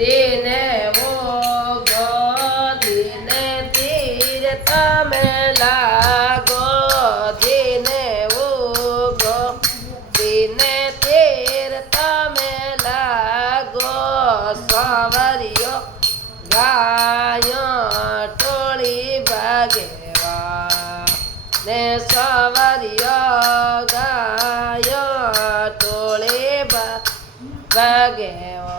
દીને ઓગો દીને તીર તમે લાગો દીને ઓગો દીને તીર તમે લાગો સવરિયો ગાયો ટોળી ભાગેવા ને સવરિયો ગાયો ટોળી ભાગેવા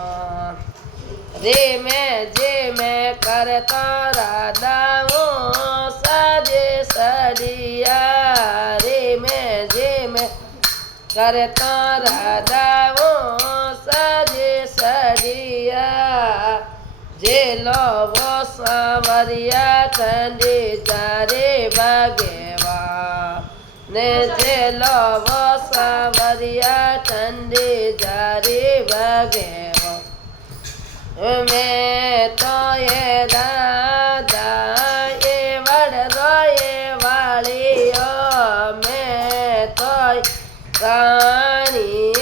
ધીમે ધીમે કરતા રાધાઓ સજે સડિયા ધીમે ધીમે કરતા રાધાઓ સજે સડિયા જે લોવો સવરિયા ઠંડી ચારે ભાગેવા ને જે લોવો સવરિયા ઠંડી ચારે ભાગેવા મેં તો એ દાદા એ વડલો એ વાળીઓ મેં તો રાણી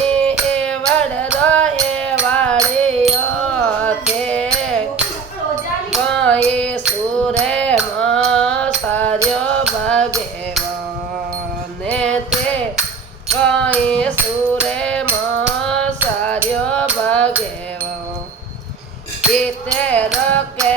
એ વડલો એ વાળીઓ તે કઈ સુરે સાર્યો ભગેવો ને તે કઈ સુરે સાર્યો ભગેવો તેર કે